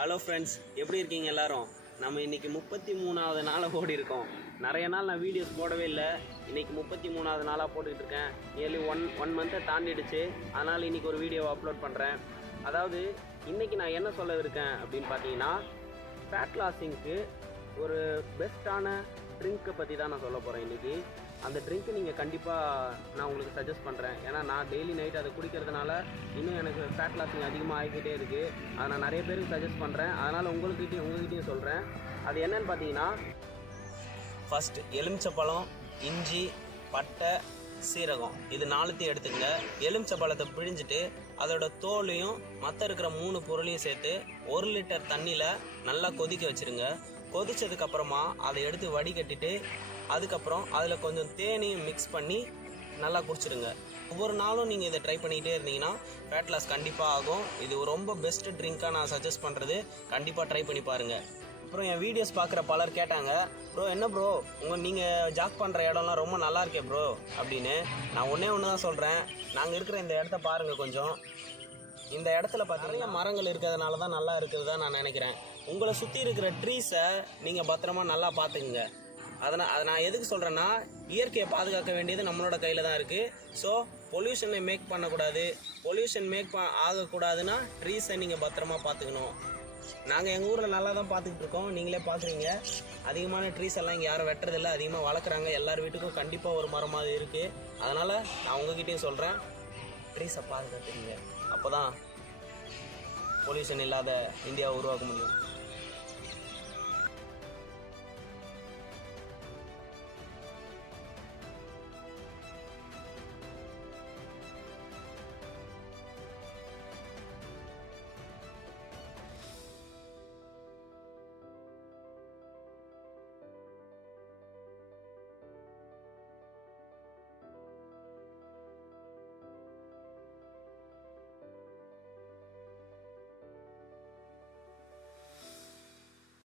Hello friends, எப்படி இருக்கீங்க எல்லாரும்? நம்ம இன்றைக்கி 33வது நாளாக ஓடி இருக்கோம். நிறைய நாள் நான் வீடியோஸ் போடவே இல்லை. இன்றைக்கி 33வது நாளாக போட்டுக்கிட்டு இருக்கேன். நியர்லி ஒன் மந்த்தை தாண்டிடுச்சு. அதனால் இன்றைக்கி ஒரு வீடியோவை அப்லோட் பண்ணுறேன். அதாவது இன்றைக்கி நான் என்ன சொல்ல இருக்கேன் அப்படின்னு பார்த்தீங்கன்னா, ஃபேட் லாஸிங்க்கு ஒரு பெஸ்ட்டான ட்ரிங்க்கை பற்றி தான் நான் சொல்ல போகிறேன் இன்றைக்கி. அந்த ட்ரிங்க்கு நீங்கள் கண்டிப்பாக நான் உங்களுக்கு சஜஸ்ட் பண்ணுறேன். ஏன்னா நான் டெய்லி நைட் அதை குடிக்கிறதுனால இன்னும் எனக்கு ஃபேட் லாஸிங் அதிகமாக ஆகிக்கிட்டே இருக்குது. அதை நான் நிறைய பேருக்கு சஜஸ்ட் பண்ணுறேன். அதனால் உங்கள்கிட்டையும் சொல்கிறேன். அது என்னன்னு பார்த்தீங்கன்னா, ஃபஸ்ட்டு எலுமிச்சப்பழம், இஞ்சி, பட்டை, சீரகம் இது 4த்தையும் எடுத்துக்கங்க. எலுமிச்சப்பழத்தை பிழிஞ்சிட்டு அதோட தோலையும் மற்ற இருக்கிற 3 பொருளையும் சேர்த்து 1 லிட்டர் தண்ணியில் நல்லா கொதிக்க வச்சுருங்க. கொதித்ததுக்கப்புறமா அதை எடுத்து வடிகட்டிட்டு அதுக்கப்புறம் அதில் கொஞ்சம் தேனையும் மிக்ஸ் பண்ணி நல்லா குடிச்சிடுங்க. ஒவ்வொரு நாளும் நீங்கள் இதை ட்ரை பண்ணிக்கிட்டே இருந்தீங்கன்னா ஃபேட் லாஸ் கண்டிப்பாக ஆகும். இது ரொம்ப பெஸ்ட்டு ட்ரிங்காக நான் சஜஸ்ட் பண்ணுறது. கண்டிப்பாக ட்ரை பண்ணி பாருங்கள். அப்புறம் என் வீடியோஸ் பார்க்குற பலர் கேட்டாங்க, ப்ரோ என்ன ப்ரோ நீங்கள் ஜாக் பண்ணுற இடம்லாம் ரொம்ப நல்லா இருக்கே ப்ரோ அப்படின்னு. நான் ஒன்று தான் சொல்கிறேன். நாங்கள் இருக்கிற இந்த இடத்த பாருங்கள். கொஞ்சம் இந்த இடத்துல பார்த்தீங்கன்னா மரங்கள் இருக்கிறதுனால தான் நல்லா இருக்கிறதா நான் நினைக்கிறேன். உங்களை சுற்றி இருக்கிற ட்ரீஸை நீங்கள் பத்திரமா நல்லா பார்த்துக்குங்க. அதை நான் எதுக்கு சொல்கிறேன்னா, இயற்கையை பாதுகாக்க வேண்டியது நம்மளோட கையில் தான் இருக்குது. ஸோ பொல்யூஷனை மேக் பண்ணக்கூடாது. பொல்யூஷன் ஆகக்கூடாதுன்னா ட்ரீஸை நீங்கள் பத்திரமா பார்த்துக்கணும். நாங்கள் எங்கள் ஊரில் நல்லா தான் பார்த்துக்கிட்டு இருக்கோம். நீங்களே பார்க்குறீங்க. அதிகமான ட்ரீஸ் எல்லாம் இங்கே யாரும் வெட்டுறதில்ல, அதிகமாக வளர்க்குறாங்க. எல்லார் வீட்டுக்கும் கண்டிப்பாக ஒரு மரமாக இருக்குது. அதனால் நான் உங்ககிட்டையும் சொல்கிறேன், ட்ரீஸை பாதுகாத்துக்கீங்க. அப்போ தான் பொல்யூஷன் இல்லாத இந்தியாவை உருவாக்க முடியும்.